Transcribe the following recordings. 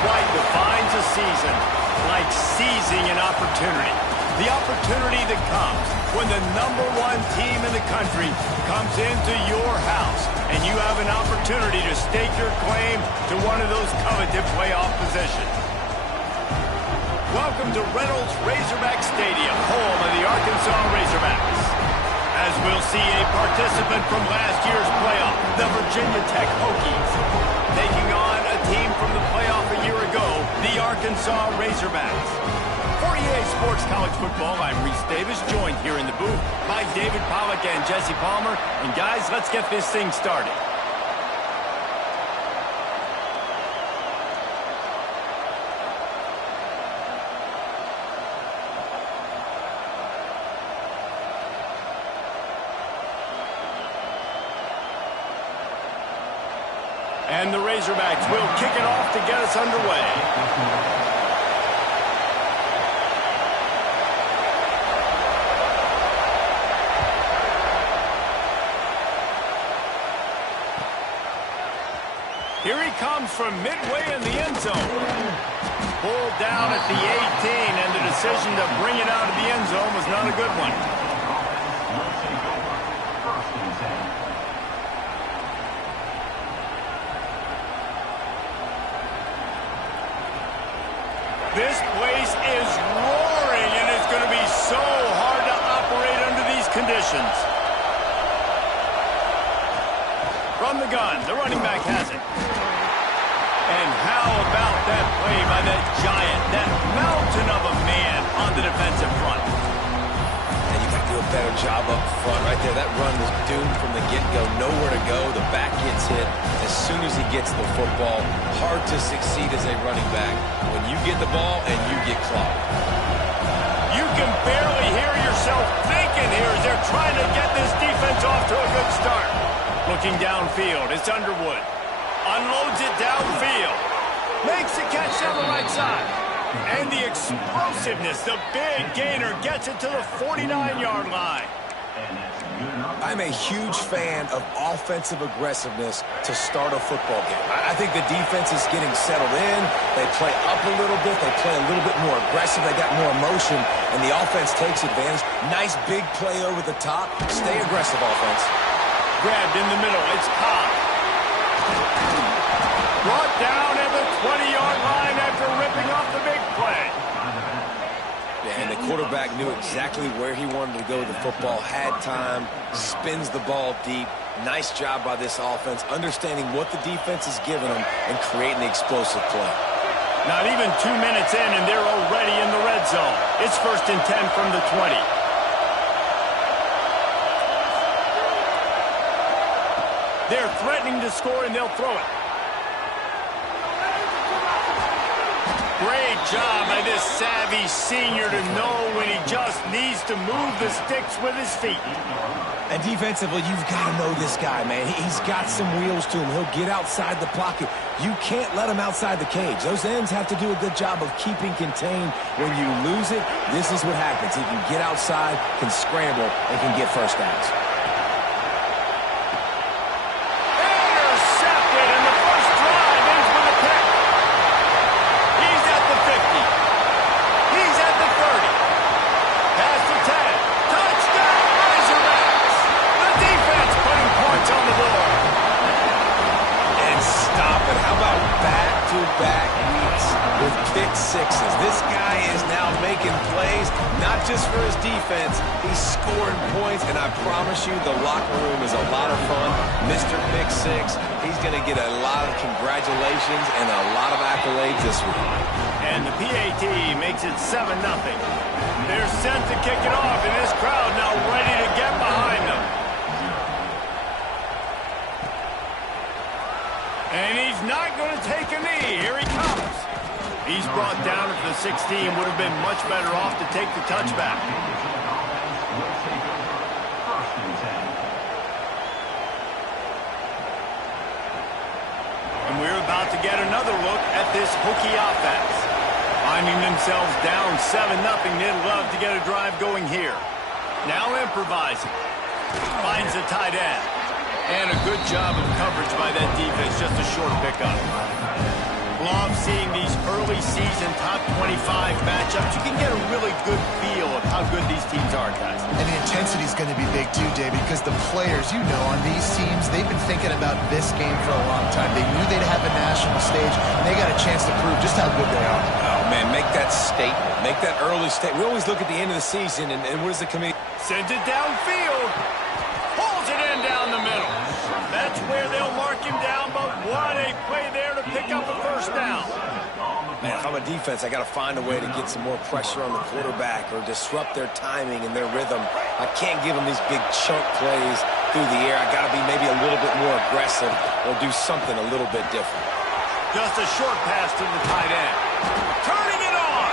quite defines a season, like seizing an opportunity. The opportunity that comes when the #1 team in the country comes into your house and you have an opportunity to stake your claim to one of those coveted playoff positions. Welcome to Reynolds Razorback Stadium, home of the Arkansas Razorbacks. As we'll see a participant from last year's playoff, the Virginia Tech Hokies, taking on a team from the playoff a year ago, the Arkansas Razorbacks. For EA Sports College Football, I'm Reese Davis, joined here in the booth by David Pollack and Jesse Palmer. And guys, let's get this thing started. And the Razorbacks will kick it off to get us underway. Here he comes from midway in the end zone. Pulled down at the 18, and the decision to bring it out of the end zone was not a good one. This place is roaring, and it's going to be so hard to operate under these conditions. From the gun, the running back has it. And how about that play by that giant, that mountain of a man on the defensive front? And you got to do a better job up front right there. That run was doomed from the get-go. Nowhere to go. The back gets hit as soon as he gets the football. Hard to succeed as a running back when you get the ball and you get clogged. You can barely hear yourself thinking here as they're trying to get this defense off to a good start. Looking downfield, it's Underwood. Unloads it downfield. Makes the catch down the right side. And the explosiveness, the big gainer, gets it to the 49-yard line. I'm a huge fan of offensive aggressiveness to start a football game. I think the defense is getting settled in. They play up a little bit. They play a little bit more aggressive. They got more emotion, and the offense takes advantage. Nice big play over the top. Stay aggressive, offense. Grabbed in the middle. It's Cobb. Brought down at the 20-yard line after ripping off the big play. Yeah, and the quarterback knew exactly where he wanted to go with the football, had time, spins the ball deep. Nice job by this offense, understanding what the defense is giving them and creating the explosive play. Not even 2 minutes in, and they're already in the red zone. It's 1st and 10 from the 20. They're threatening to score, and they'll throw it. Great job by this savvy senior to know when he just needs to move the sticks with his feet. And defensively, you've got to know this guy, man. He's got some wheels to him. He'll get outside the pocket. You can't let him outside the cage. Those ends have to do a good job of keeping contained. When you lose it, this is what happens. He can get outside, can scramble, and can get first downs. Back weeks with pick sixes. This guy is now making plays, not just for his defense. He's scoring points, and I promise you the locker room is a lot of fun. Mr. Pick Six, he's going to get a lot of congratulations and a lot of accolades this week. And the PAT makes it 7-0. They're set to kick it off, and this crowd now ready to get behind them. And he's not going to take a knee. Here he comes. He's brought down at the 16. Would have been much better off to take the touchback. And we're about to get another look at this Hokie offense. Finding themselves down 7-0, they'd love to get a drive going here. Now improvising. Finds the tight end. And a good job of coverage by that defense, just a short pickup. Love seeing these early season top 25 matchups, you can get a really good feel of how good these teams are, guys. And the intensity is going to be big too, Dave, because the players, you know, on these teams, they've been thinking about this game for a long time. They knew they'd have a national stage, and they got a chance to prove just how good they are. Oh, man, make that statement. Make that early statement. We always look at the end of the season, and what does the committee... Sends it downfield. Pulls it in down the middle. That's where they'll mark him down, but what a play there to pick up a first down. Man, if I'm a defense, I got to find a way to get some more pressure on the quarterback or disrupt their timing and their rhythm. I can't give them these big chunk plays through the air. I got to be maybe a little bit more aggressive or do something a little bit different. Just a short pass to the tight end. Turning it on.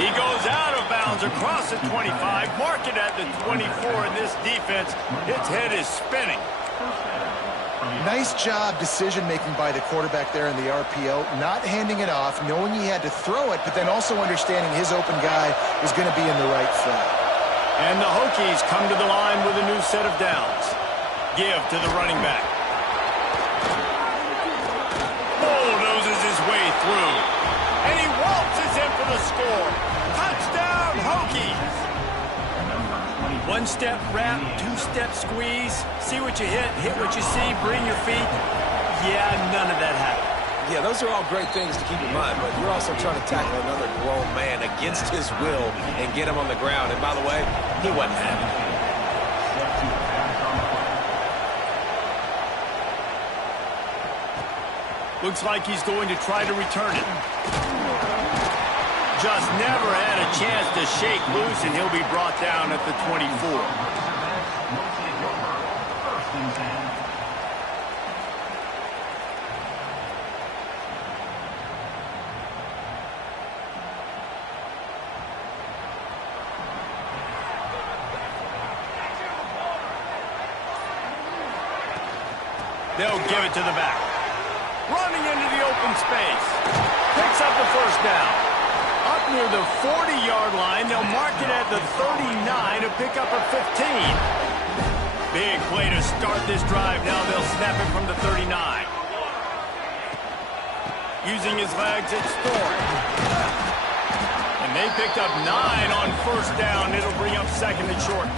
He goes out of bounds across the 25, mark it at the 24, and this defense, its head is spinning. Nice job decision-making by the quarterback there in the RPO, not handing it off, knowing he had to throw it, but then also understanding his open guy was going to be in the right spot. And the Hokies come to the line with a new set of downs. Give to the running back. Bulldozes his way through. And he waltzes in for the score. Touchdown, Hokies! One-step wrap, two-step squeeze. See what you hit what you see, bring your feet. Yeah, none of that happened. Yeah, those are all great things to keep in mind, but you're also trying to tackle another grown man against his will and get him on the ground. And by the way, he wasn't having it. Looks like he's going to try to return it. Just never had a chance to shake loose, and he'll be brought down at the 24. They'll give it to the back. Running into the open space. Picks up the first down. Up near the 40-yard line, they'll mark it at the 39 to pick up a 15. Big play to start this drive. Now they'll snap it from the 39. Using his legs, it's Thorne. And they picked up 9 on first down. It'll bring up second and short.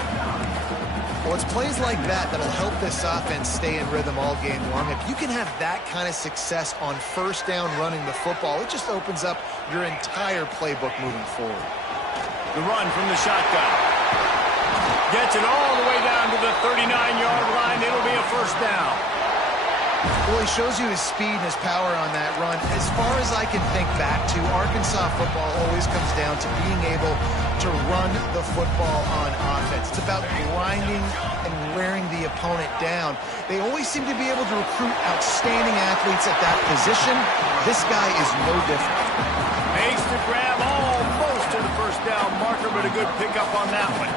Well, it's plays like that that'll help this offense stay in rhythm all game long. If you can have that kind of success on first down running the football, it just opens up your entire playbook moving forward. The run from the shotgun. Gets it all the way down to the 39-yard line. It'll be a first down. Well, he shows you his speed and his power on that run. As far as I can think back to, Arkansas football always comes down to being able to run the football on offense. It's about grinding and wearing the opponent down. They always seem to be able to recruit outstanding athletes at that position. This guy is no different. Makes the grab almost to the first down marker, but a good pickup on that one.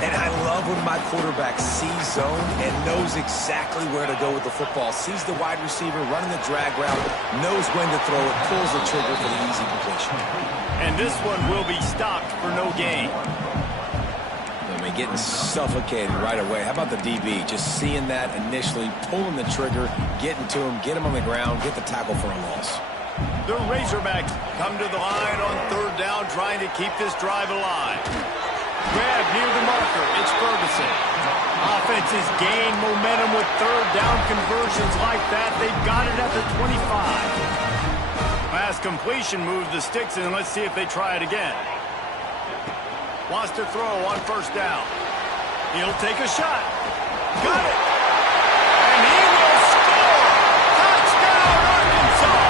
And I love when my quarterback sees zone and knows exactly where to go with the football. Sees the wide receiver running the drag route, knows when to throw it, pulls the trigger for the easy completion. And this one will be stopped for no gain. I mean, getting suffocated right away. How about the DB? Just seeing that initially, pulling the trigger, getting to him, get him on the ground, get the tackle for a loss. The Razorbacks come to the line on third down, trying to keep this drive alive. Grab near the marker. It's Ferguson. Offenses gain momentum with third down conversions like that. They've got it at the 25. Pass completion moves the sticks in. Let's see if they try it again. Wants to throw on first down. He'll take a shot. Got it. And he will score. Touchdown, Arkansas.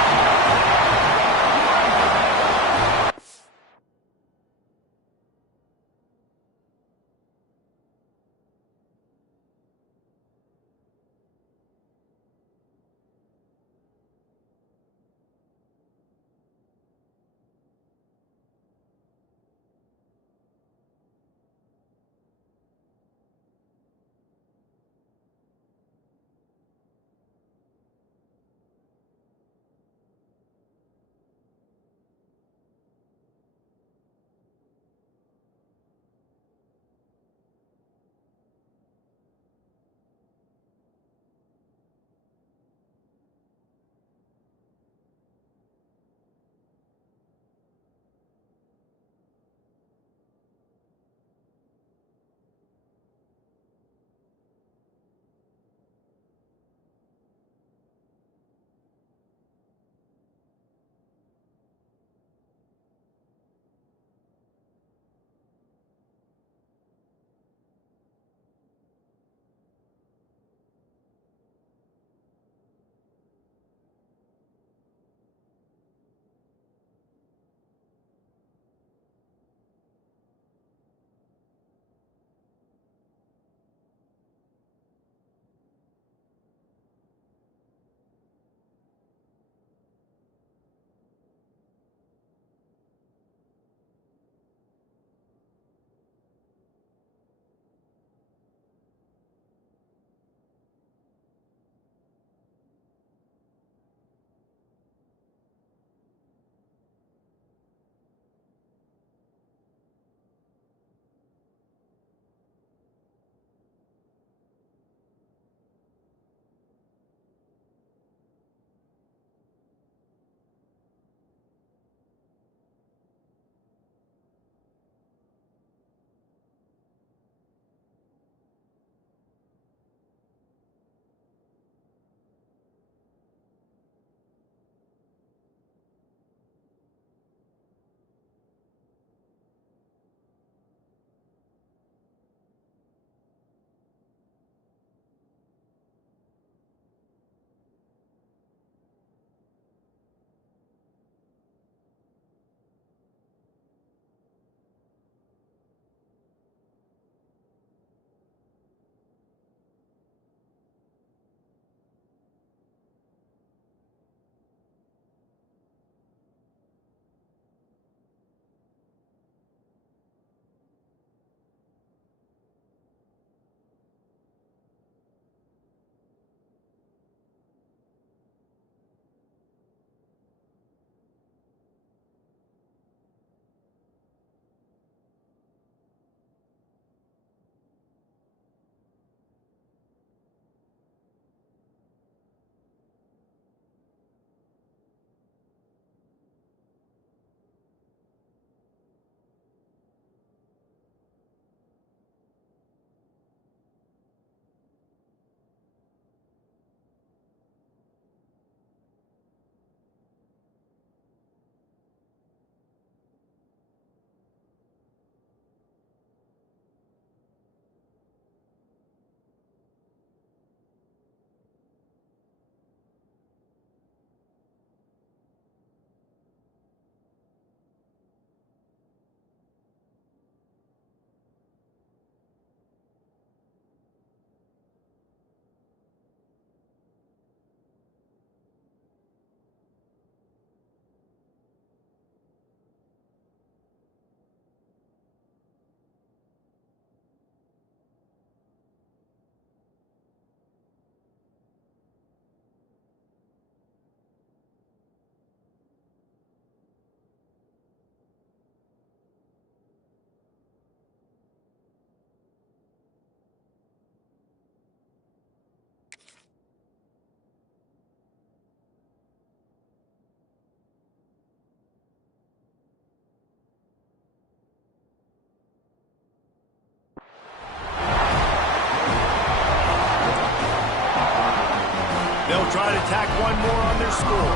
They'll try to tack one more on their score.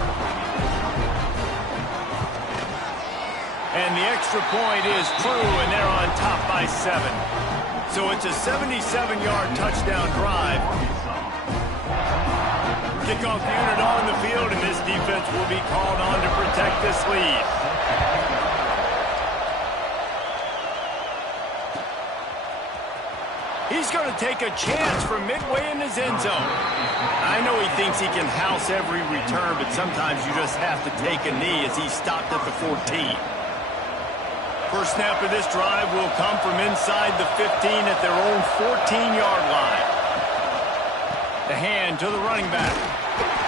And the extra point is true, and they're on top by 7. So it's a 77-yard touchdown drive. Kickoff unit on the field, and this defense will be called on to protect this lead. He's going to take a chance from midway in his end zone. I know he thinks he can house every return, but sometimes you just have to take a knee as he stopped at the 14. First snap of this drive will come from inside the 15 at their own 14-yard line. The hand to the running back.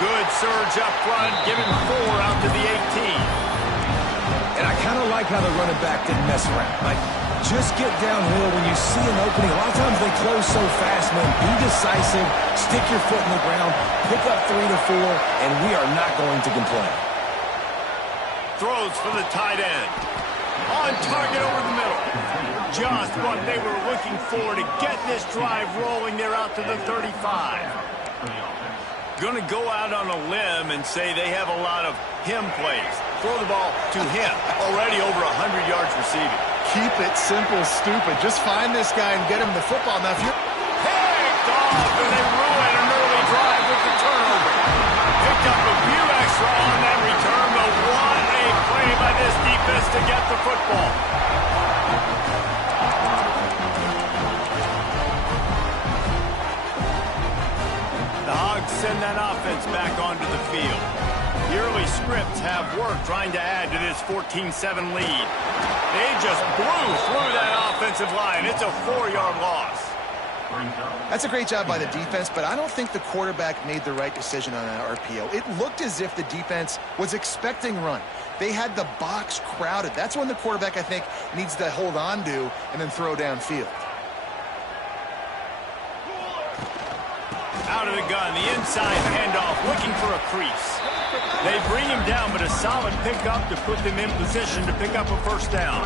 Good surge up front, giving 4 out to the 18. And I kind of like how the running back didn't mess around. Like, just get downhill when you see an opening. A lot of times they close so fast, man. Be decisive, stick your foot in the ground, pick up 3 to 4, and we are not going to complain. Throws for the tight end. On target over the middle. Just what they were looking for to get this drive rolling. They're out to the 35. Going to go out on a limb and say they have a lot of him plays. Throw the ball to him. Already over 100 yards receiving. Keep it simple, stupid. Just find this guy and get him the football. Now, if you're... Picked off, and they ruin an early drive with the turnover. Picked up a few extra on that return, but what a play by this defense to get the football. The Hogs send that offense back onto the field. The early scripts have worked trying to add to this 14-7 lead. They just blew through that offensive line. It's a 4-yard loss. That's a great job by the defense, but I don't think the quarterback made the right decision on that RPO. It looked as if the defense was expecting run. They had the box crowded. That's when the quarterback, I think, needs to hold on to and then throw downfield. Out of the gun, the inside handoff, looking for a crease. They bring him down, but a solid pickup to put them in position to pick up a first down.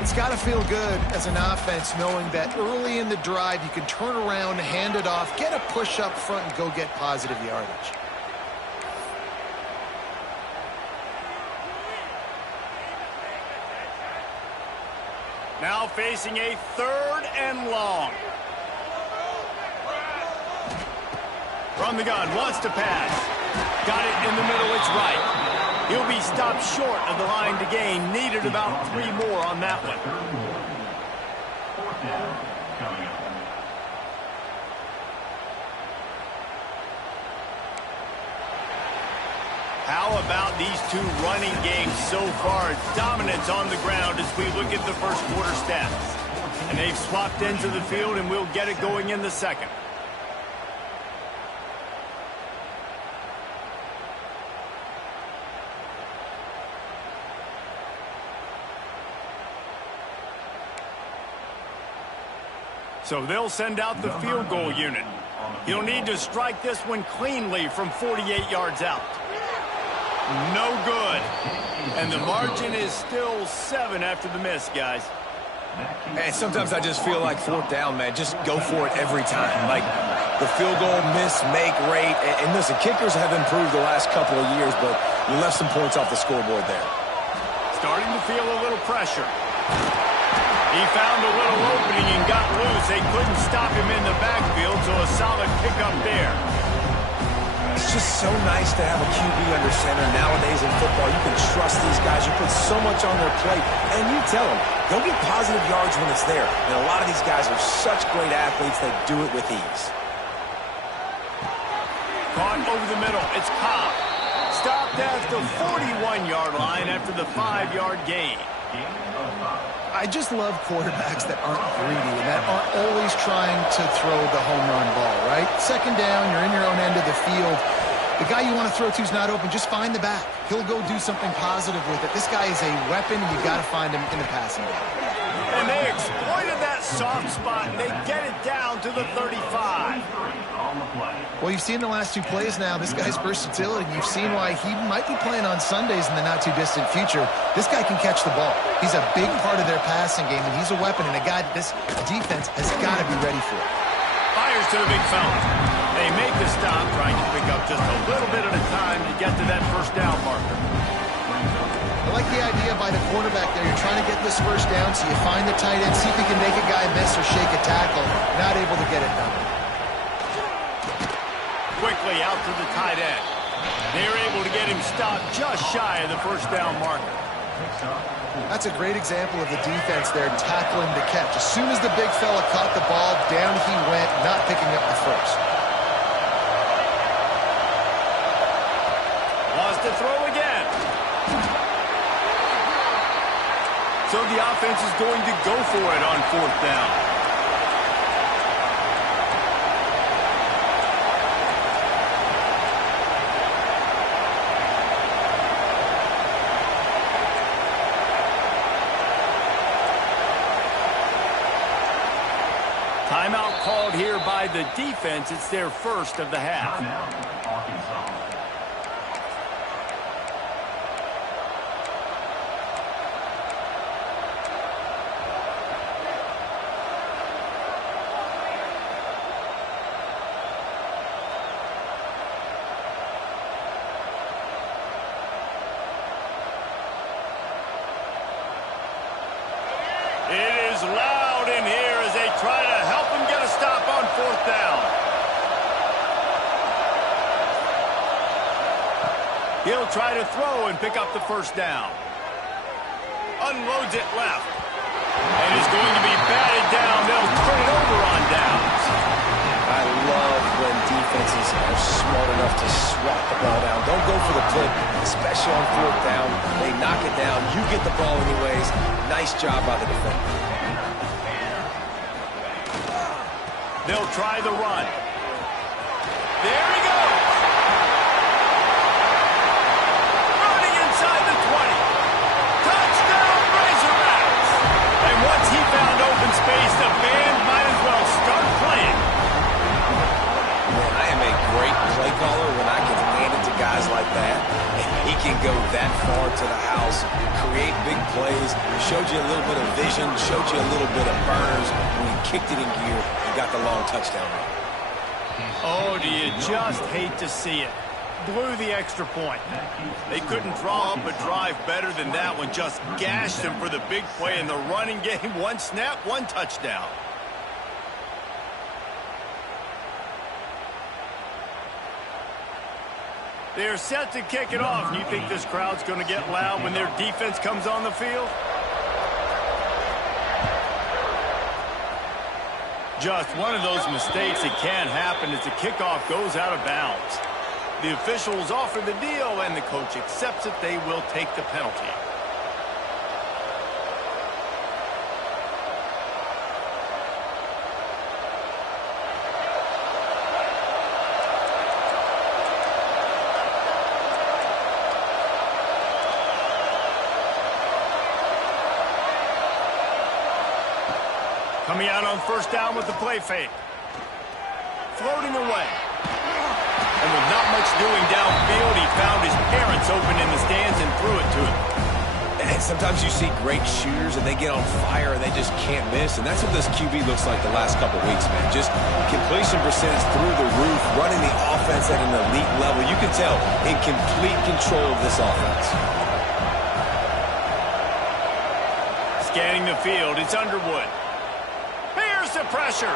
It's got to feel good as an offense knowing that early in the drive you can turn around, hand it off, get a push up front, and go get positive yardage. Now facing a 3rd and long. From the gun, wants to pass. Got it in the middle, it's right. He'll be stopped short of the line to gain. Needed about 3 more on that one. How about these two running games so far? Dominance on the ground as we look at the first quarter stats. And they've swapped ends of the field, and we'll get it going in the second. So they'll send out the field goal unit. He'll need to strike this one cleanly from 48 yards out. No good. And the margin is still 7 after the miss, guys. And sometimes I just feel like 4th down, man. Just go for it every time. Like the field goal miss-make rate. And listen, kickers have improved the last couple of years, but you left some points off the scoreboard there. Starting to feel a little pressure. He found a little opening and got loose. They couldn't stop him in the backfield, so a solid pickup there. It's just so nice to have a QB under center. Nowadays in football, you can trust these guys. You put so much on their plate, and you tell them, go get positive yards when it's there. And a lot of these guys are such great athletes, they do it with ease. Caught over the middle. It's Cobb. Stopped at the 41-yard line after the 5-yard gain. I just love quarterbacks that aren't greedy and that aren't always trying to throw the home run ball, right? 2nd down, you're in your own end of the field. The guy you want to throw to is not open. Just find the back. He'll go do something positive with it. This guy is a weapon. You got to find him in the passing game. And they exploited that soft spot, and they get it down to the 35. Well, you've seen the last 2 plays now. This guy's versatility. You've seen why he might be playing on Sundays in the not-too-distant future. This guy can catch the ball. He's a big part of their passing game, and he's a weapon and a guy that this defense has got to be ready for. Fires to the big fella. They make the stop, trying to pick up just a little bit at a time to get to that first down marker. I like the idea by the quarterback there. You're trying to get this first down, so you find the tight end, see if you can make a guy miss or shake a tackle. Not able to get it done. Quickly out to the tight end. They're able to get him stopped just shy of the first down marker. That's a great example of the defense there tackling the catch. As soon as the big fella caught the ball, down he went, not picking up the first. Wants to throw again. So the offense is going to go for it on fourth down. Timeout called here by the defense. It's their first of the half. It is loud in here as they try to help him get a stop on fourth down. He'll try to throw and pick up the first down. Unloads it left. And is going to be batted down. They'll turn it over on downs. I love when defenses are smart enough to swat the ball down. Don't go for the clip, especially on fourth down. They knock it down. You get the ball anyways. Nice job by the defender. They'll try the run. There he goes. Running inside the 20. Touchdown, Razorbacks. And once he found open space, the band might as well start playing. Man, I am a great play caller when I can hand it to guys like that. And he can go that far to the house, create big plays, showed you a little bit of vision, showed you a little bit of burners. When he kicked it in gear, he got the long touchdown run. Oh, do you just hate to see it? Blew the extra point. They couldn't draw up a drive better than that one. Just gashed him for the big play in the running game. One snap, one touchdown. They're set to kick it off. Do you think this crowd's going to get loud when their defense comes on the field? Just one of those mistakes that can happen as the kickoff goes out of bounds. The officials offer the deal, and the coach accepts it. They will take the penalty. Coming out on first down with the play fake. Floating away. And with not much doing downfield, he found his parents open in the stands and threw it to him. And sometimes you see great shooters and they get on fire and they just can't miss. And that's what this QB looks like the last couple weeks, man. Just completion percentage through the roof, running the offense at an elite level. You can tell in complete control of this offense. Scanning the field, it's Underwood. Here's the pressure.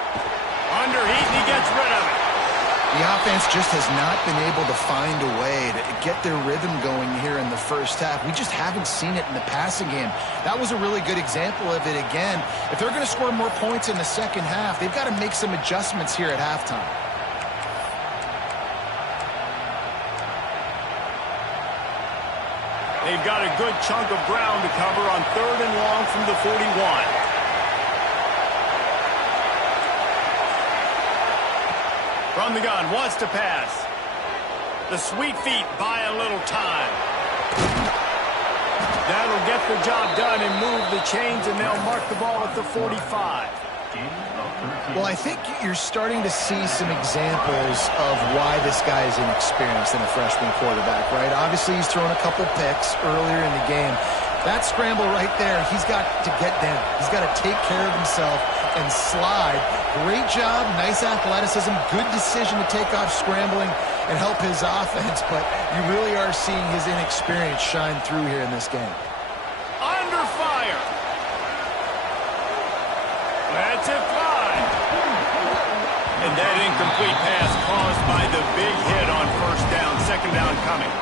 Underheat, and he gets rid of it. The offense just has not been able to find a way to get their rhythm going here in the first half. We just haven't seen it in the passing game. That was a really good example of it again. If they're going to score more points in the second half, they've got to make some adjustments here at halftime. They've got a good chunk of ground to cover on third and long from the 41. From the gun, wants to pass. The sweet feet buy a little time. That'll get the job done and move the chains, and they'll mark the ball at the 45. Well, I think you're starting to see some examples of why this guy is inexperienced in a freshman quarterback, right? Obviously, he's thrown a couple picks earlier in the game. That scramble right there, he's got to get down. He's got to take care of himself and slide. Great job, nice athleticism, good decision to take off scrambling and help his offense, but you really are seeing his inexperience shine through here in this game. Under fire. Lets it fly. And that incomplete pass caused by the big hit on first down, second down coming.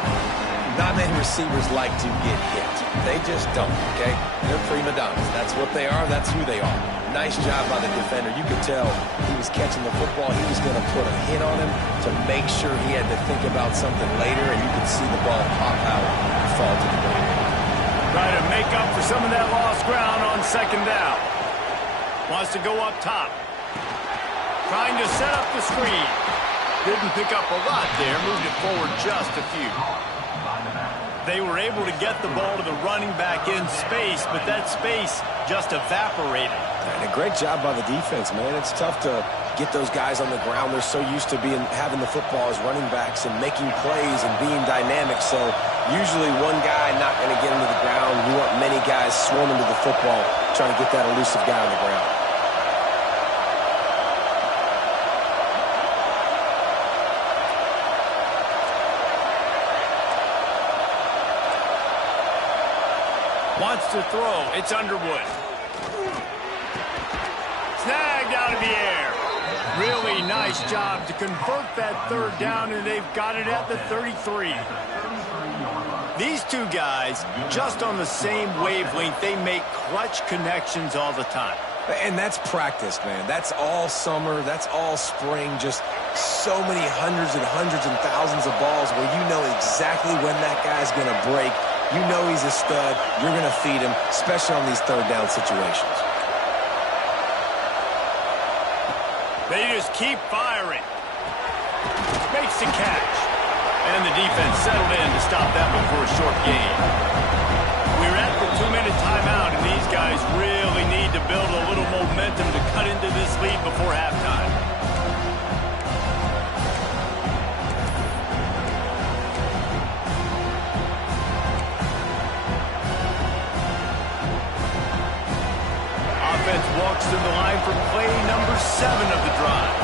Not many receivers like to get hit. They just don't, okay? They're prima donnas. That's what they are. That's who they are. Nice job by the defender. You could tell he was catching the football. He was going to put a hit on him to make sure he had to think about something later, and you could see the ball pop out and fall to the ground. Try to make up for some of that lost ground on second down. Wants to go up top. Trying to set up the screen. Didn't pick up a lot there. Moved it forward just a few. They were able to get the ball to the running back in space, but that space just evaporated. And a great job by the defense, man. It's tough to get those guys on the ground. They're so used to having the football as running backs and making plays and being dynamic. So usually one guy not going to get into the ground. You want many guys swarming to the football, trying to get that elusive guy on the ground. Wants to throw. It's Underwood. Snagged out of the air. Really nice job to convert that third down, and they've got it at the 33. These two guys, just on the same wavelength, they make clutch connections all the time. And that's practice, man. That's all summer. That's all spring. Just so many hundreds and thousands of balls where you know exactly when that guy's going to break. You know he's a stud. You're going to feed him, especially on these third down situations. They just keep firing. Makes the catch. And the defense settled in to stop that one for a short gain. We're at the 2-minute timeout, and these guys really need to build a little momentum to cut into this lead before halftime. Offense walks to the line for play number 7 of the drive.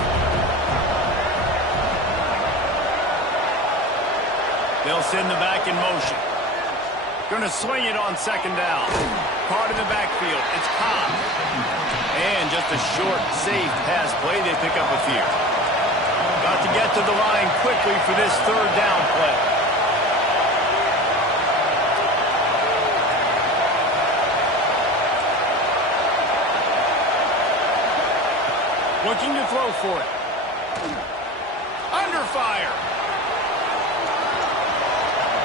They'll send the back in motion. Going to swing it on second down. Part of the backfield. It's Cobb. And just a short, safe pass play. They pick up a few. Got to get to the line quickly for this third down play. Looking to throw for it. Under fire.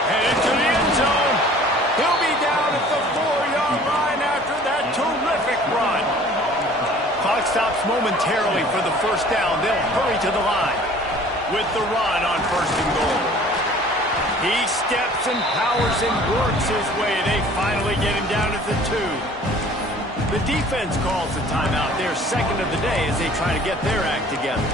Headed to the end zone. He'll be down at the 4-yard line after that terrific run. Clock stops momentarily for the first down. They'll hurry to the line with the run on first and goal. He steps and powers and works his way. They finally get him down at the 2. The defense calls the timeout, their second of the day, as they try to get their act together.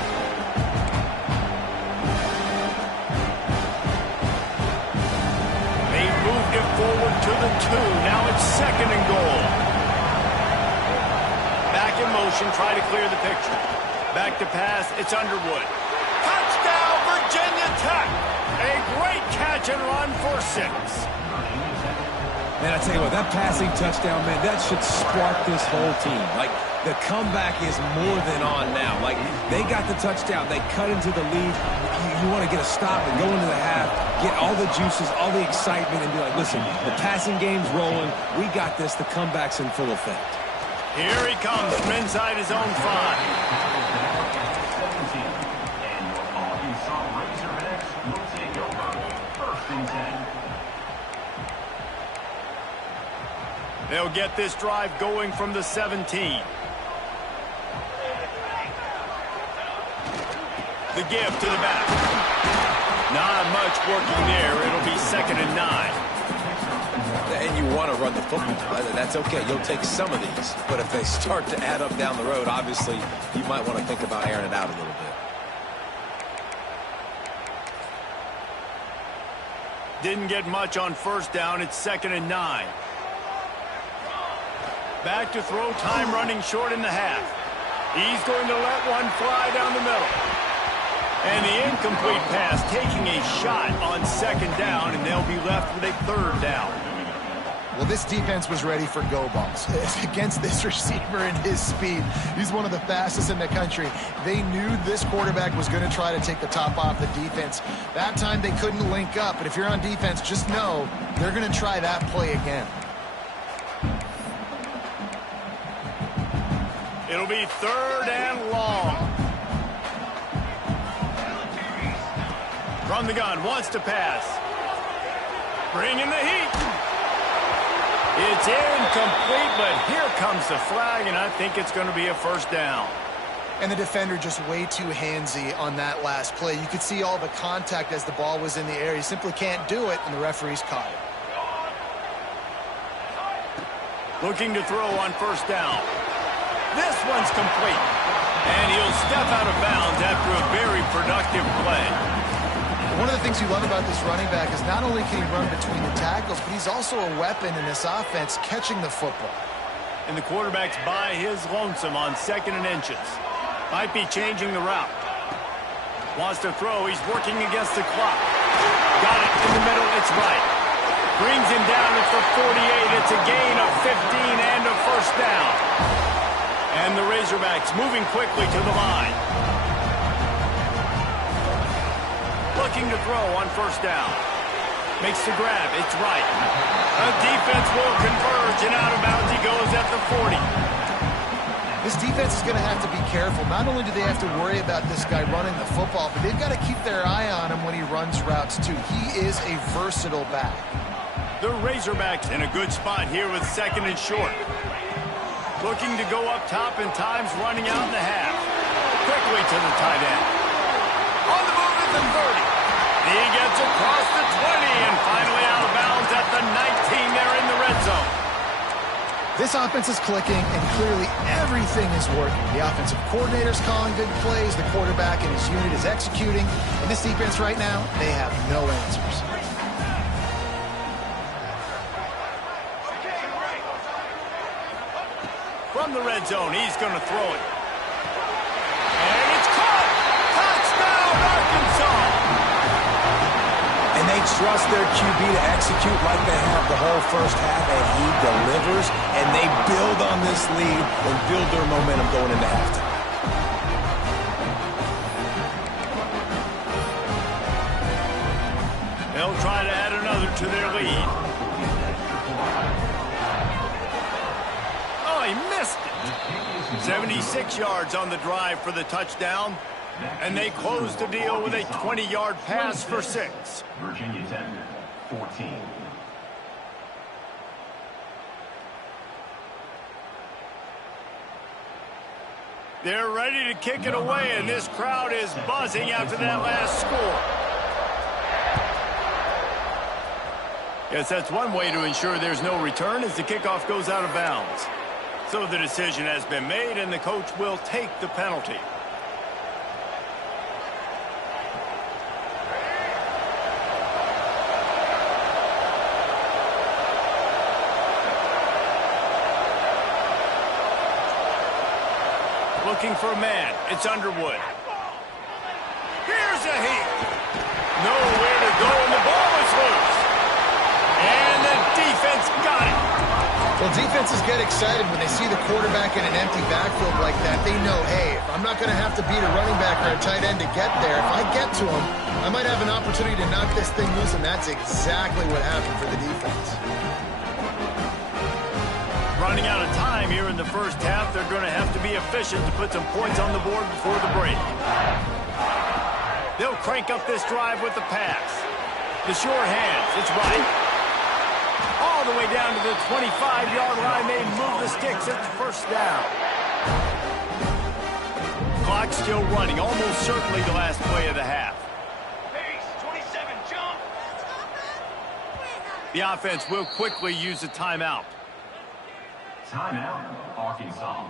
They moved it forward to the 2. Now it's second and goal. Back in motion, try to clear the picture. Back to pass, it's Underwood. Touchdown, Virginia Tech! A great catch and run for 6. Man, I tell you what, that passing touchdown, man, that should spark this whole team. Like, the comeback is more than on now. Like, they got the touchdown. They cut into the lead. You want to get a stop and go into the half, get all the juices, all the excitement, and be like, listen, the passing game's rolling. We got this. The comeback's in full effect. Here he comes from inside his own 5. They'll get this drive going from the 17. The give to the back. Not much working there. It'll be second and 9. And you want to run the football. That's okay. You'll take some of these. But if they start to add up down the road, obviously, you might want to think about airing it out a little bit. Didn't get much on first down. It's second and 9. Back to throw, time running short in the half. He's going to let one fly down the middle. And the incomplete pass taking a shot on second down, and they'll be left with a third down. Well, this defense was ready for go balls. Against this receiver and his speed, he's one of the fastest in the country. They knew this quarterback was going to try to take the top off the defense. That time they couldn't link up, but if you're on defense, just know they're going to try that play again. It'll be third and long. From the gun, wants to pass. Bringing the heat. It's incomplete, but here comes the flag, and I think it's going to be a first down. And the defender just way too handsy on that last play. You could see all the contact as the ball was in the air. He simply can't do it, and the referee's caught it. Looking to throw on first down. This one's complete. And he'll step out of bounds after a very productive play. One of the things you love about this running back is not only can he run between the tackles, but he's also a weapon in this offense catching the football. And the quarterback's by his lonesome on 2nd and inches. Might be changing the route. Wants to throw. He's working against the clock. Got it in the middle. It's right. Brings him down at the 48. It's a gain of 15 and a first down. And the Razorbacks moving quickly to the line. Looking to throw on first down. Makes the grab. It's right. The defense will converge, and out of bounds he goes at the 40. This defense is going to have to be careful. Not only do they have to worry about this guy running the football, but they've got to keep their eye on him when he runs routes, too. He is a versatile back. The Razorbacks in a good spot here with 2nd and short. Looking to go up top, and time's running out in the half. Quickly to the tight end. On the move at the 30. He gets across the 20 and finally out of bounds at the 19 there in the red zone. This offense is clicking, and clearly everything is working. The offensive coordinator's calling good plays. The quarterback and his unit is executing. And this defense right now, they have no answers. From the red zone, he's going to throw it. And it's caught! Touchdown, Arkansas! And they trust their QB to execute like they have the whole first half, and he delivers, and they build on this lead and build their momentum going into halftime. They'll try to add another to their lead. Oh, he missed it. 76 yards on the drive for the touchdown. And they close the deal with a 20-yard pass for 6. Virginia Tech, 14. They're ready to kick it away, and this crowd is buzzing after that last score. Yes, that's one way to ensure there's no return as the kickoff goes out of bounds. So the decision has been made, and the coach will take the penalty. Looking for a man. It's Underwood. Here's a hit. Nowhere to go, and the ball is loose. And the defense got it. Well, defenses get excited when they see the quarterback in an empty backfield like that. They know, hey, if I'm not going to have to beat a running back or a tight end to get there, if I get to him, I might have an opportunity to knock this thing loose, and that's exactly what happened for the defense. Running out of time here in the first half. They're going to have to be efficient to put some points on the board before the break. They'll crank up this drive with the pass. The sure hands. It's right. All the way down to the 25-yard line. They move the sticks. It's first down. Clock still running. Almost certainly the last play of the half. Pace, 27, jump! The offense will quickly use a timeout. Timeout, Arkansas.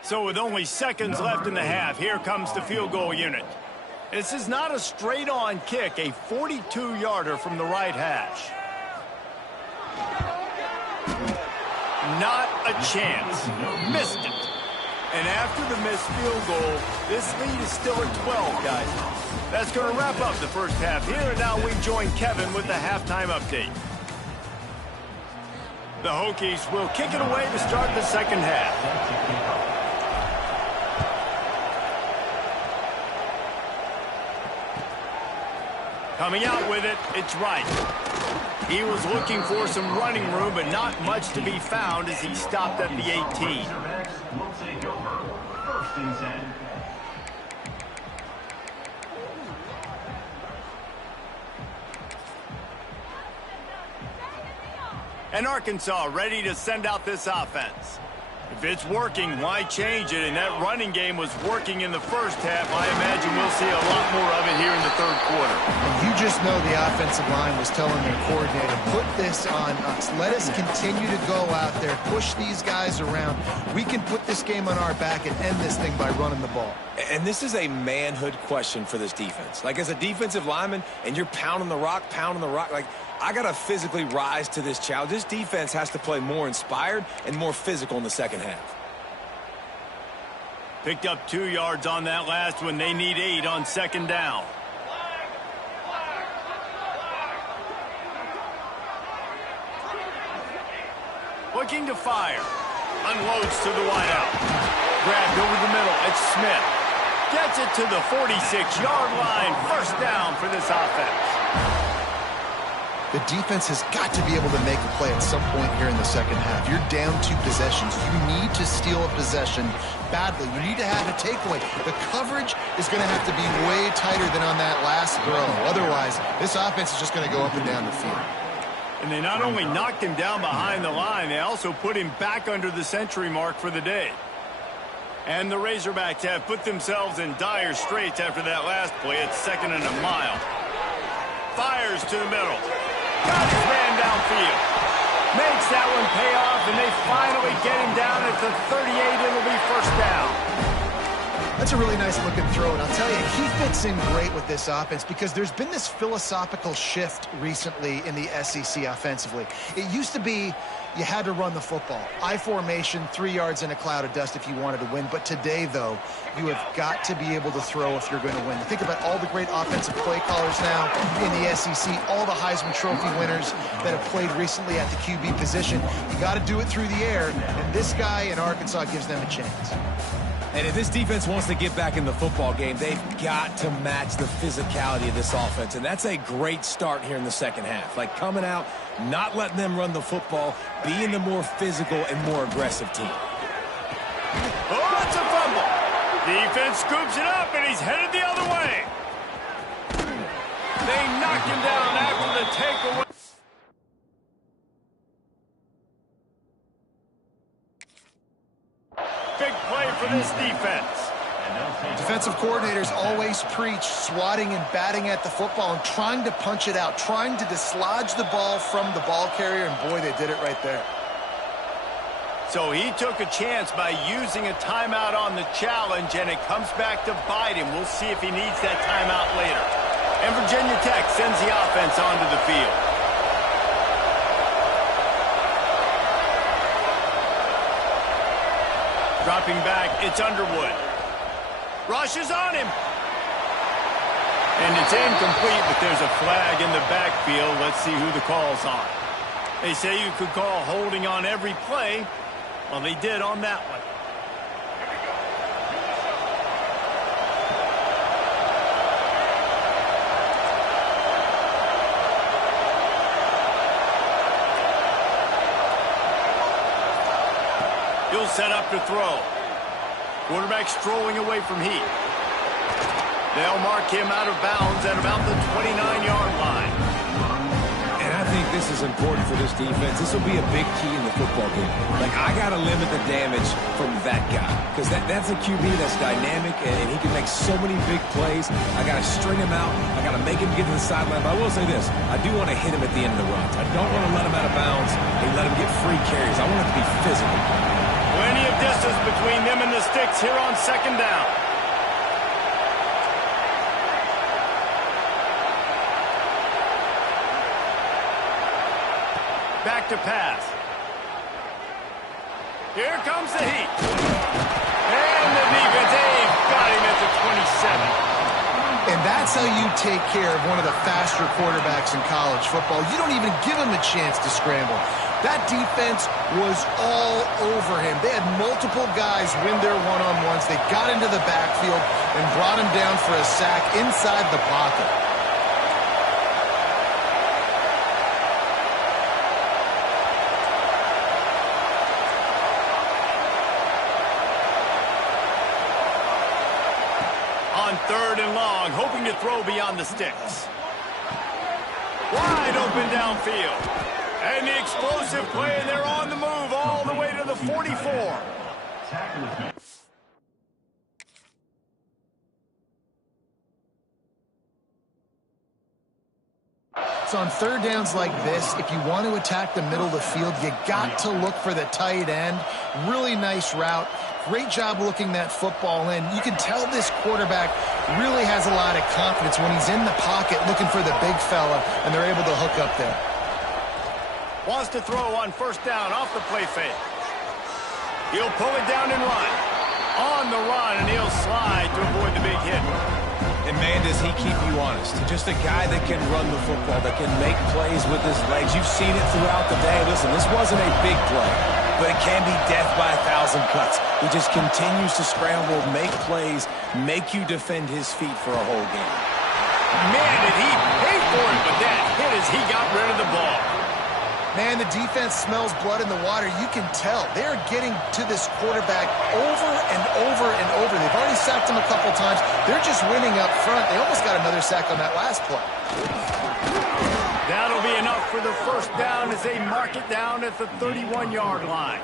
So with only seconds left in the half, here comes the field goal unit. This is not a straight-on kick, a 42-yarder from the right hash. Not a chance. Missed it. And after the missed field goal, this lead is still at 12, guys. That's going to wrap up the first half here, and now we join Kevin with the halftime update. The Hokies will kick it away to start the second half. Coming out with it, it's Wright. He was looking for some running room, but not much to be found as he stopped at the 18. Will take over. First and 10. And Arkansas ready to send out this offense. If it's working, why change it? And that running game was working in the first half. I imagine we'll see a lot more of it here in the third quarter. And you just know the offensive line was telling their coordinator, put this on us. Let us continue to go out there, push these guys around. We can put this game on our back and end this thing by running the ball. And this is a manhood question for this defense. Like, as a defensive lineman, and you're pounding the rock, like, I got to physically rise to this challenge. This defense has to play more inspired and more physical in the second half. Picked up 2 yards on that last one. They need 8 on second down. Looking to fire. Unloads to the wideout. Grabbed over the middle. It's Smith. Gets it to the 46-yard line. First down for this offense. The defense has got to be able to make a play at some point here in the second half. You're down 2 possessions. You need to steal a possession badly. You need to have a takeaway. The coverage is going to have to be way tighter than on that last throw. Otherwise, this offense is just going to go up and down the field. And they not only knocked him down behind the line, they also put him back under the century mark for the day. And the Razorbacks have put themselves in dire straits after that last play. It's 2nd and a mile. Fires to the middle. Got his man downfield. Makes that one pay off, and they finally get him down at the 38. It'll be first down. That's a really nice looking throw, and I'll tell you, he fits in great with this offense because there's been this philosophical shift recently in the SEC offensively. It used to be you had to run the football. I formation, 3 yards in a cloud of dust if you wanted to win. But today, though, you have got to be able to throw if you're going to win. Think about all the great offensive play callers now in the SEC, all the Heisman Trophy winners that have played recently at the QB position. You got to do it through the air, and this guy in Arkansas gives them a chance. And if this defense wants to get back in the football game, they've got to match the physicality of this offense. And that's a great start here in the second half. Like, coming out, not letting them run the football, being the more physical and more aggressive team. Oh, it's a fumble. Defense scoops it up, and he's headed the other way. They knock him down after the takeaway. Big play for this defense. Defensive coordinators always preach swatting and batting at the football and trying to punch it out, trying to dislodge the ball from the ball carrier, and boy, they did it right there. So he took a chance by using a timeout on the challenge, and it comes back to bite him. We'll see if he needs that timeout later. And Virginia Tech sends the offense onto the field. Dropping back, it's Underwood. Rushes on him. And it's incomplete, but there's a flag in the backfield. Let's see who the call's on. They say you could call holding on every play. Well, they did on that one. He'll set up to throw. Quarterback strolling away from heat. They'll mark him out of bounds at about the 29-yard line. And I think this is important for this defense. This will be a big key in the football game. Like, I got to limit the damage from that guy because that's a QB that's dynamic, and he can make so many big plays. I got to string him out. I got to make him get to the sideline. But I will say this. I do want to hit him at the end of the runs. I don't want to let him out of bounds and let him get free carries. I want it to be physical. Plenty of distance between them and the sticks here on second down. Back to pass. Here comes the heat. And the defense, they've got him at the 27. And that's how you take care of one of the faster quarterbacks in college football. You don't even give him a chance to scramble. That defense was all over him. They had multiple guys win their one-on-ones. They got into the backfield and brought him down for a sack inside the pocket. On 3rd and long, hoping to throw beyond the sticks. Wide open downfield. And the explosive play, and they're on the move all the way to the 44. So on 3rd downs like this, if you want to attack the middle of the field, you got to look for the tight end. Really nice route. Great job looking that football in. You can tell this quarterback really has a lot of confidence when he's in the pocket looking for the big fella, and they're able to hook up there. Wants to throw on 1st down off the play fake. He'll pull it down and run. On the run, and he'll slide to avoid the big hit. And man, does he keep you honest. Just a guy that can run the football, that can make plays with his legs. You've seen it throughout the day. Listen, this wasn't a big play, but it can be death by 1,000 cuts. He just continues to scramble, make plays, make you defend his feet for a whole game. Man, did he pay for it, but that hit as he got rid of the ball. Man, the defense smells blood in the water. You can tell. They're getting to this quarterback over and over and over. They've already sacked him a couple times. They're just winning up front. They almost got another sack on that last play. That'll be enough for the 1st down as they mark it down at the 31-yard line.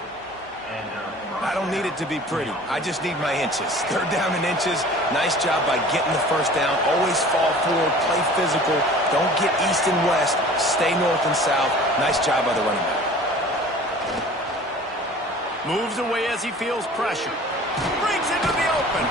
I don't need it to be pretty. I just need my inches. 3rd down in inches. Nice job by getting the 1st down. Always fall forward, play physical. Don't get east and west. Stay north and south. Nice job by the running back. Moves away as he feels pressure. Brings into the open.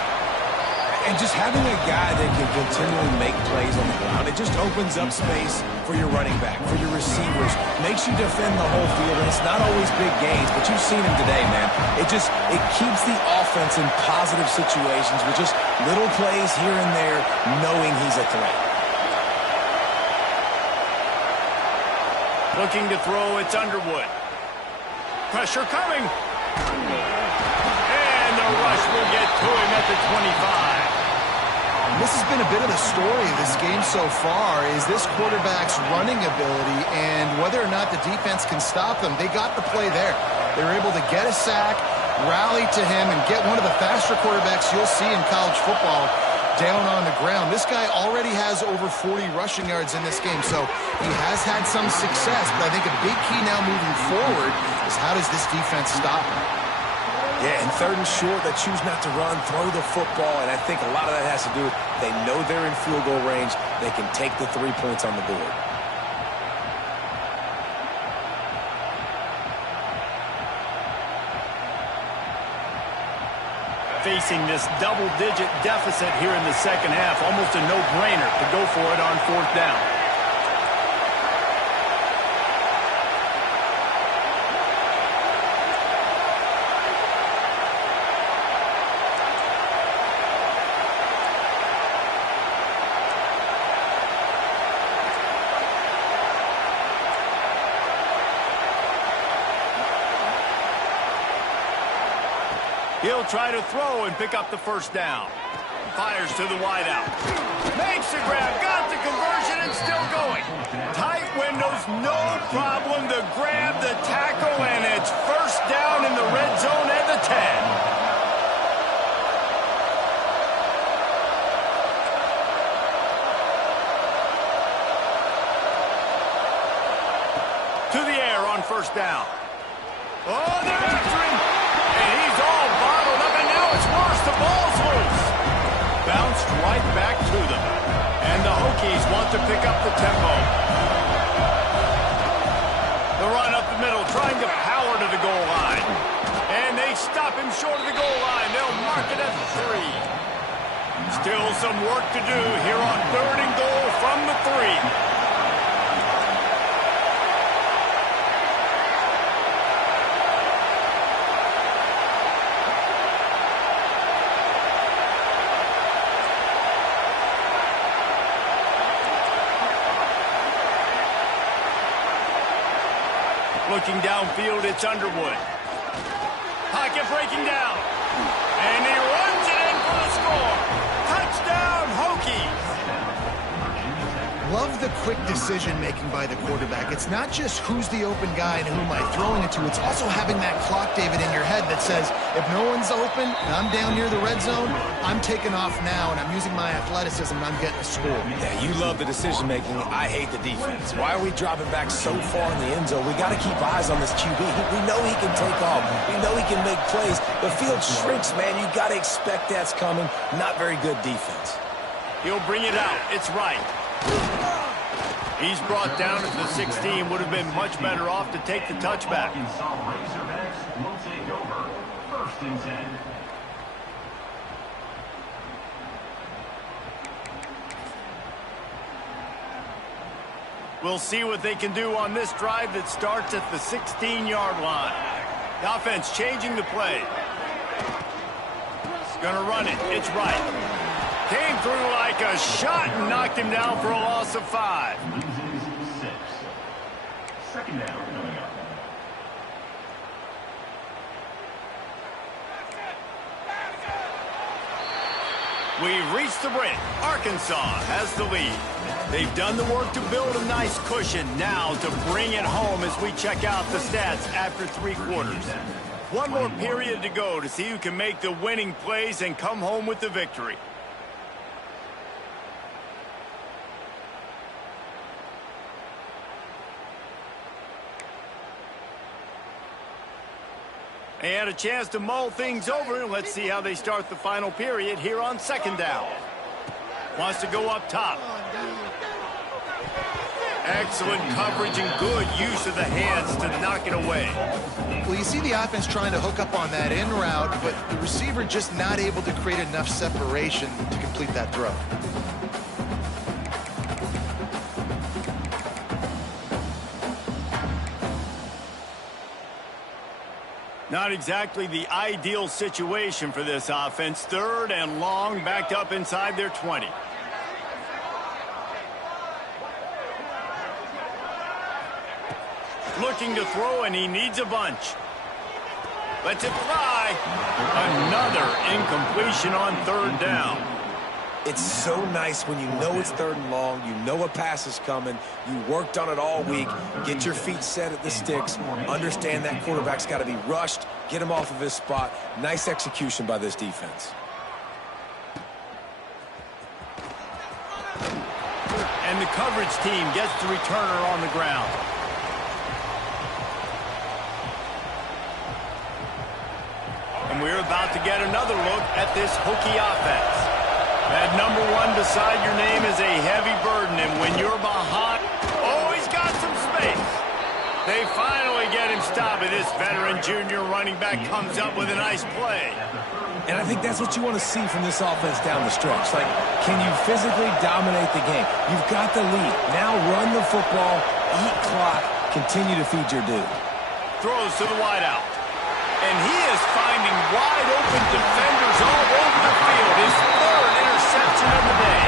And just having a guy that can continually make plays on the ground, it just opens up space for your running back, for your receivers, makes you defend the whole field, and it's not always big gains, but you've seen him today, man. It keeps the offense in positive situations with just little plays here and there, knowing he's a threat. Looking to throw, it's Underwood. Pressure coming. And the rush will get to him at the 25. This has been a bit of the story of this game so far, is this quarterback's running ability and whether or not the defense can stop them. They got the play there. They were able to get a sack, rally to him, and get one of the faster quarterbacks you'll see in college football down on the ground. This guy already has over 40 rushing yards in this game, so he has had some success, but I think a big key now moving forward is how does this defense stop him? Yeah, and 3rd and short, they choose not to run, throw the football, and I think a lot of that has to do with they know they're in field goal range. They can take the 3 points on the board. Facing this double-digit deficit here in the 2nd half, almost a no-brainer to go for it on 4th down. He'll try to throw and pick up the 1st down. Fires to the wideout. Makes the grab, got the conversion, and still going. Tight windows, no problem to grab the tackle, and it's 1st down in the red zone at the 10. To the air on 1st down. Oh, they're after him. And he's all bottled up, and now it's worse. The ball's loose. Bounced right back to them. And the Hokies want to pick up the tempo. The run up the middle, trying to power to the goal line. And they stop him short of the goal line. They'll mark it at 3. Still some work to do here on 3rd and goal from the 3. Looking downfield, it's Underwood. Pocket breaking down. And he runs it in for the score. Touchdown, Hokies. Love the quick decision-making by the quarterback. It's not just who's the open guy and who am I throwing it to. It's also having that clock, David, in your head that says, if no one's open and I'm down near the red zone, I'm taking off now and I'm using my athleticism and I'm getting a score. Yeah, you love the decision-making. I hate the defense. Why are we dropping back so far in the end zone? We got to keep eyes on this QB. We know he can take off. We know he can make plays. The field shrinks, man. You got to expect that's coming. Not very good defense. He'll bring it out. It's right. He's brought down at the 16. Would have been much better off to take the touchback. Arkansas Razorbacks will take over. 1st and 10. We'll see what they can do on this drive that starts at the 16-yard line. The offense changing the play. Gonna run it. It's right. Came through like a shot and knocked him down for a loss of 5. Loses 6. 2nd down coming up. We've reached the break. Arkansas has the lead. They've done the work to build a nice cushion. Now to bring it home as we check out the stats after 3 quarters. One more period to go to see who can make the winning plays and come home with the victory. They had a chance to mull things over. Let's see how they start the final period here on 2nd down. Wants to go up top. Excellent coverage and good use of the hands to knock it away. Well, you see the offense trying to hook up on that in route, but the receiver just not able to create enough separation to complete that throw. Not exactly the ideal situation for this offense. 3rd and long, backed up inside their 20. Looking to throw, and he needs a bunch. Lets it fly. Another incompletion on 3rd down. It's so nice when you know it's 3rd and long, you know a pass is coming, you worked on it all week, get your feet set at the sticks, understand that quarterback's got to be rushed, get him off of his spot. Nice execution by this defense. And the coverage team gets the returner on the ground. And we're about to get another look at this Hokie offense. That number 1 beside your name is a heavy burden, and when you're behind, oh, he's got some space. They finally get him stopped, and this veteran junior running back comes up with a nice play. And I think that's what you want to see from this offense down the stretch. Like, can you physically dominate the game? You've got the lead. Now run the football, eat clock, continue to feed your dude. Throws to the wideout. And he is finding wide open defenders all over the field. His 3rd interception of the day.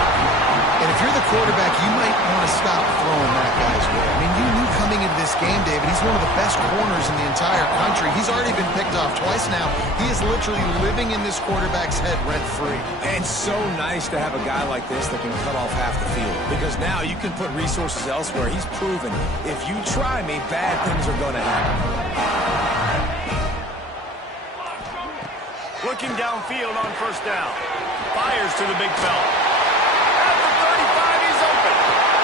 And if you're the quarterback, you might want to stop throwing that guy's way. I mean, you knew coming into this game, David, he's one of the best corners in the entire country. He's already been picked off twice now. He is literally living in this quarterback's head rent-free. And so nice to have a guy like this that can cut off half the field. Because now you can put resources elsewhere. He's proven, if you try me, bad things are going to happen. Looking downfield on 1st down. Fires to the big fella. At the 35, he's open.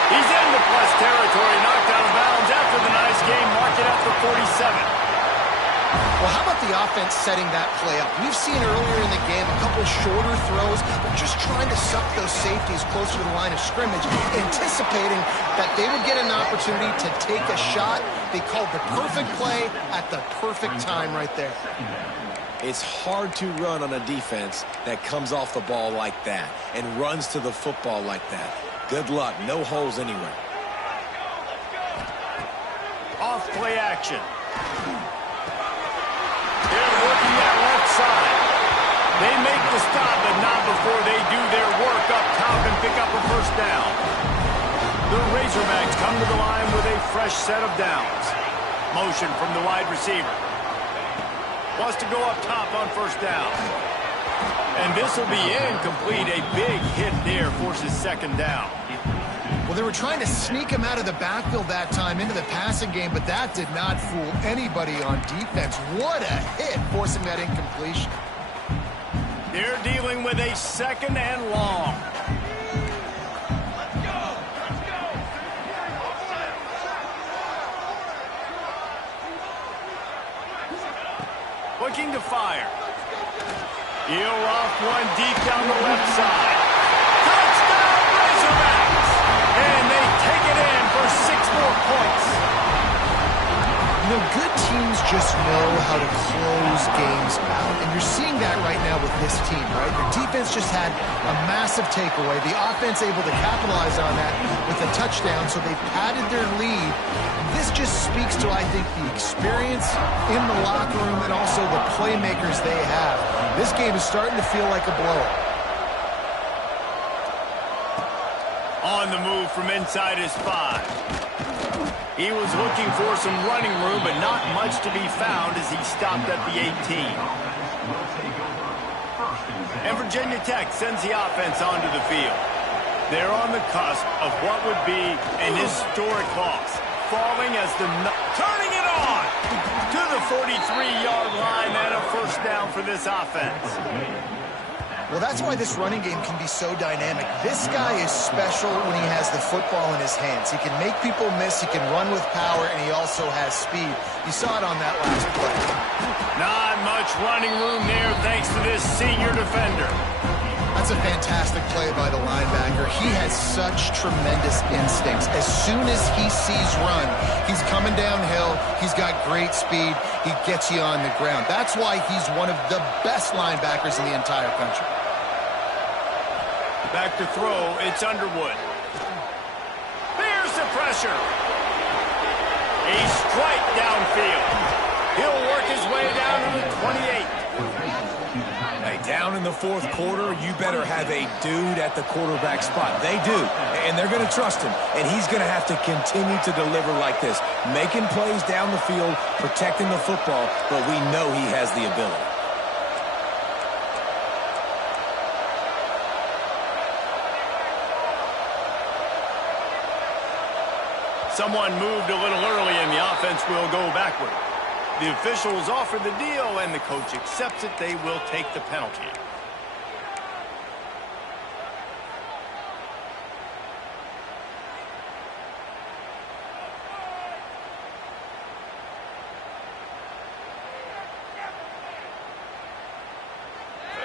He's into plus territory, knocked out of bounds after the nice game. Mark it at the 47. Well, how about the offense setting that play up? We've seen earlier in the game a couple shorter throws, but just trying to suck those safeties closer to the line of scrimmage, anticipating that they would get an opportunity to take a shot. They called the perfect play at the perfect time right there. It's hard to run on a defense that comes off the ball like that and runs to the football like that. Good luck. No holes anywhere. Off play action. They're working that left side. They make the stop, but not before they do their work up top and pick up a 1st down. The Razorbacks come to the line with a fresh set of downs. Motion from the wide receiver. Wants to go up top on first down. And this will be incomplete. A big hit there forces second down. Well, they were trying to sneak him out of the backfield that time into the passing game, but that did not fool anybody on defense. What a hit, forcing that incompletion. They're dealing with a second and long. Looking to fire. He'll off one deep down the left side. Touchdown, Razorbacks! And they take it in for 6 more points. You know, good teams just know how to close games out. And you're seeing that right now with this team, right? Their defense just had a massive takeaway. The offense able to capitalize on that with a touchdown, so they've padded their lead. This just speaks to, I think, the experience in the locker room and also the playmakers they have. This game is starting to feel like a blowout. On the move from inside his 5. He was looking for some running room, but not much to be found as he stopped at the 18. And Virginia Tech sends the offense onto the field. They're on the cusp of what would be an historic loss. Falling as the... Turning it on! To the 43-yard line and a first down for this offense. Well, that's why this running game can be so dynamic. This guy is special when he has the football in his hands. He can make people miss, he can run with power, and he also has speed. You saw it on that last play. Not much running room there thanks to this senior defender. That's a fantastic play by the linebacker. He has such tremendous instincts. As soon as he sees run, he's coming downhill. He's got great speed. He gets you on the ground. That's why he's one of the best linebackers in the entire country. Back to throw, it's Underwood. There's the pressure. A strike downfield. He'll work his way down to the 28. Hey, down in the fourth quarter, you better have a dude at the quarterback spot. They do, and they're going to trust him, and he's going to have to continue to deliver like this, making plays down the field, protecting the football, but we know he has the ability. Someone moved a little early, and the offense will go backward. The officials offer the deal, and the coach accepts it. They will take the penalty.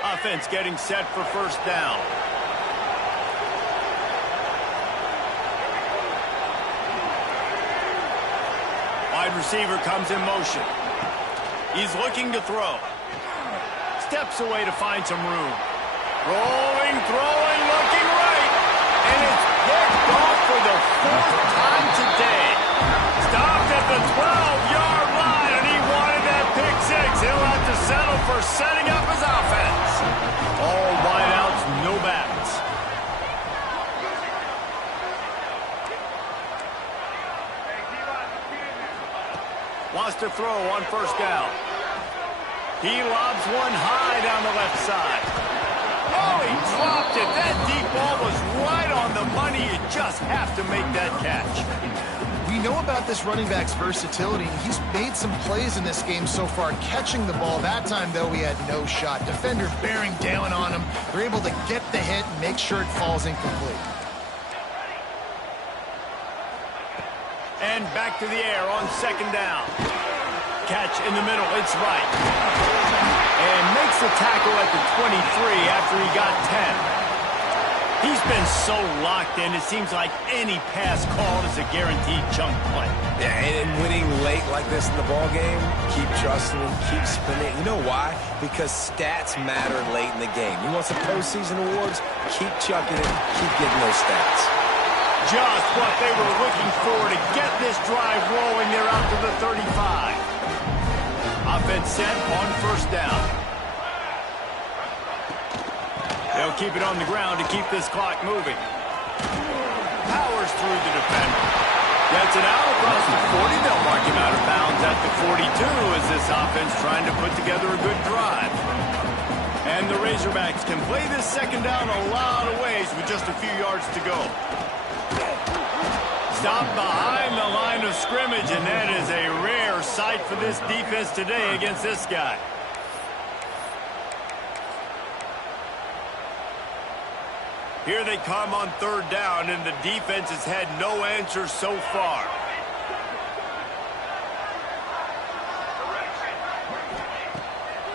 Offense getting set for first down. Wide receiver comes in motion. He's looking to throw. Steps away to find some room. Rolling, throwing, looking right. And it's picked off for the 4th time today. Stopped at the 12-yard line, and he wanted that pick 6. He'll have to settle for setting up his offense. All wideouts, no backs. Wants to throw on first down. He lobs one high down the left side. Oh, he dropped it. That deep ball was right on the money. You just have to make that catch. We know about this running back's versatility. He's made some plays in this game so far, catching the ball. That time, though, he had no shot. Defender bearing down on him. They're able to get the hit and make sure it falls incomplete. And back to the air on second down. Catch in the middle, it's right. And makes the tackle at the 23 after he got 10. He's been so locked in, it seems like any pass called is a guaranteed chunk play. Yeah, and winning late like this in the ball game, keep trusting him, keep spinning. You know why? Because stats matter late in the game. You want some postseason awards? Keep chucking it, keep getting those stats. Just what they were looking for to get this drive rolling. They're out to the 35. Offense set on first down. They'll keep it on the ground to keep this clock moving. Powers through the defender. Gets it out across the 40. They'll mark him out of bounds at the 42 as this offense trying to put together a good drive. And the Razorbacks can play this second down a lot of ways with just a few yards to go. Stopped behind the line of scrimmage, and that is a rare sight for this defense today against this guy. Here they come on third down, and the defense has had no answers so far.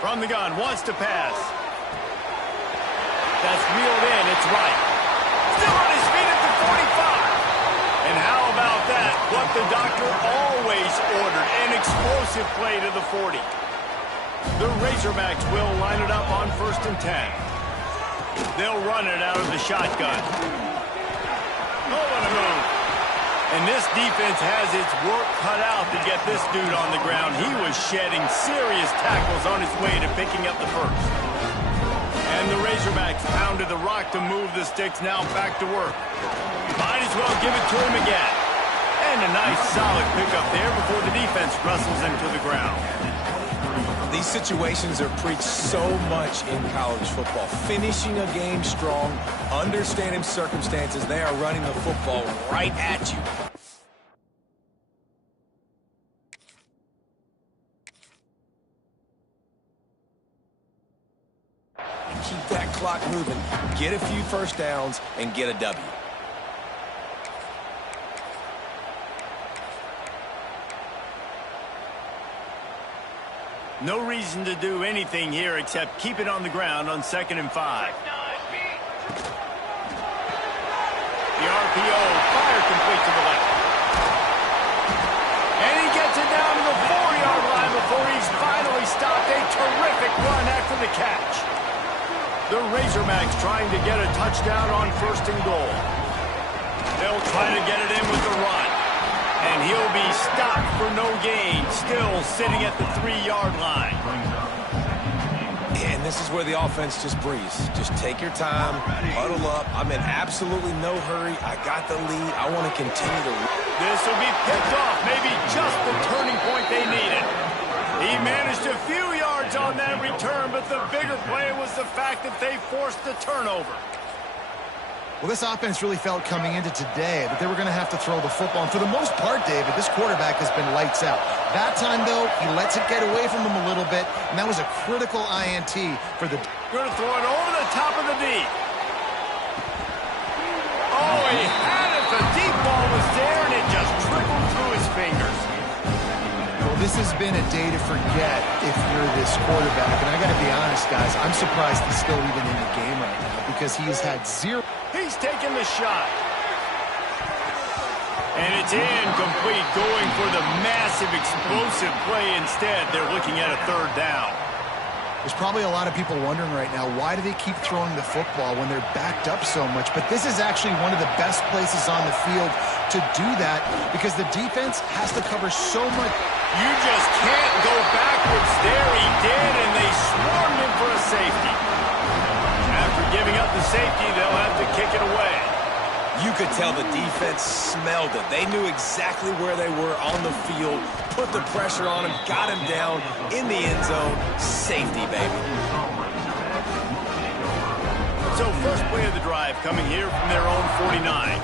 From the gun, wants to pass. That's reeled in, it's right. Still on his feet at the 45. And how about that? What the doctor always ordered, an explosive play to the 40. The Razorbacks will line it up on 1st and 10. They'll run it out of the shotgun. Oh, what a move. And this defense has its work cut out to get this dude on the ground. He was shedding serious tackles on his way to picking up the first. And the Razorbacks pounded the rock to move the sticks, now back to work. Might as well give it to him again. And a nice solid pickup there before the defense wrestles him to the ground. These situations are preached so much in college football. Finishing a game strong, understanding circumstances, they are running the football right at you. Keep that clock moving, get a few first downs, and get a W. No reason to do anything here except keep it on the ground on 2nd and 5. The RPO, fire complete to the left. And he gets it down to the 4-yard line before he's finally stopped. A terrific run after the catch. The Razorbacks trying to get a touchdown on 1st and goal. They'll try to get it in with the run. And he'll be stopped for no gain, still sitting at the 3-yard line. And this is where the offense just breathes. Just take your time, huddle up. I'm in absolutely no hurry. I got the lead. I want to continue to... This will be picked off, maybe just the turning point they needed. He managed a few yards on that return, but the bigger play was the fact that they forced the turnover. Well, this offense really felt coming into today that they were going to have to throw the football. And for the most part, David, this quarterback has been lights out. That time, though, he lets it get away from him a little bit, and that was a critical INT for the... Going to throw it over the top of the deep. Oh, he had it. The deep ball was there, and it just trickled through his fingers. Well, this has been a day to forget if you're this quarterback. And I got to be honest, guys, I'm surprised he's still even in the game right now because he's had zero... He's taking the shot. And it's incomplete, going for the massive, explosive play instead. They're looking at a 3rd down. There's probably a lot of people wondering right now, why do they keep throwing the football when they're backed up so much? But this is actually one of the best places on the field to do that because the defense has to cover so much. You just can't go backwards there. He did, and they swarmed him for a safety. After giving up the safety, they'll have to kick it away. You could tell the defense smelled it. They knew exactly where they were on the field, put the pressure on him, got him down in the end zone. Safety, baby. So first play of the drive coming here from their own 49.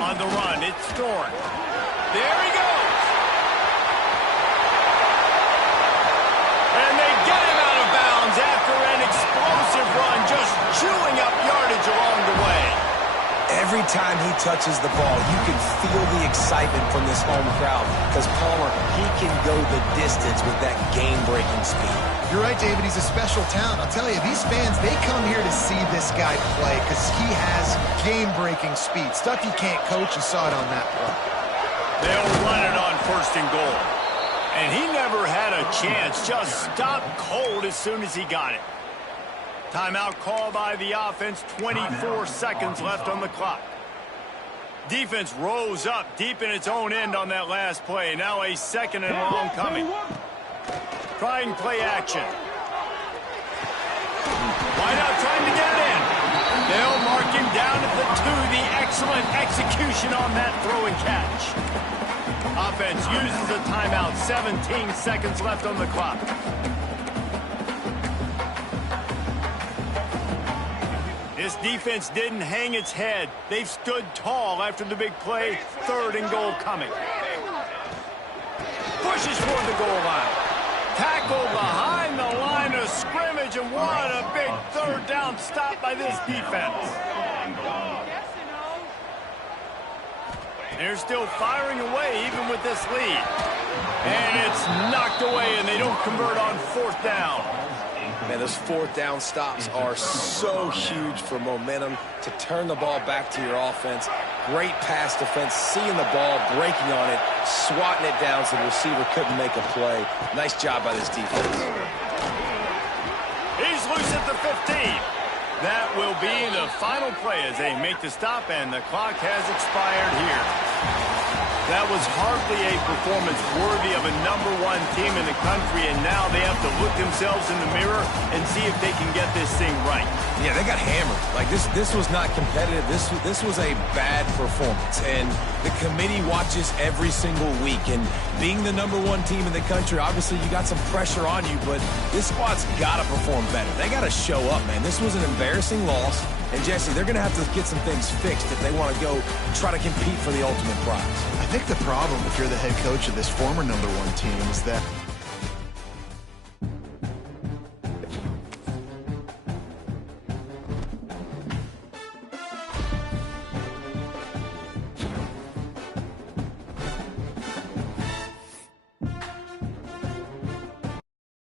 On the run, it's Thorne. There he goes. And they get him out of bounds after an explosive run, just chewing up yardage along the way. Every time he touches the ball, you can feel the excitement from this home crowd because Palmer, he can go the distance with that game-breaking speed. You're right, David. He's a special talent. I'll tell you, these fans, they come here to see this guy play because he has game-breaking speed. Stuff you can't coach. You saw it on that play. They'll run it on 1st and goal. And he never had a chance. Just stopped cold as soon as he got it. Timeout call by the offense. 24 seconds left on the clock. Defense rose up deep in its own end on that last play. Now a 2nd and long coming. Trying play action. Why not trying to get it in? They'll mark him down at the 2, the Excellent execution on that throw and catch. Offense uses a timeout. 17 seconds left on the clock. This defense didn't hang its head. They've stood tall after the big play. 3rd and goal coming. Pushes for the goal line. Tackle behind the line of scrimmage, and what a big 3rd down stop by this defense. They're still firing away even with this lead. And it's knocked away, and they don't convert on 4th down. Man, those 4th down stops are so huge for momentum to turn the ball back to your offense. Great pass defense, seeing the ball, breaking on it, swatting it down so the receiver couldn't make a play. Nice job by this defense. He's loose at the 15. That will be the final play as they make the stop, and the clock has expired here. That was hardly a performance worthy of a #1 team in the country, and now they have to look themselves in the mirror and see if they can get this thing right. Yeah, they got hammered. Like, this was not competitive. This was a bad performance, and the committee watches every single week. And being the #1 team in the country, obviously you got some pressure on you, but this squad's got to perform better. They got to show up, man. This was an embarrassing loss, and Jesse, they're going to have to get some things fixed if they want to go try to compete for the ultimate prize. I think the problem, if you're the head coach of this former #1 team, is that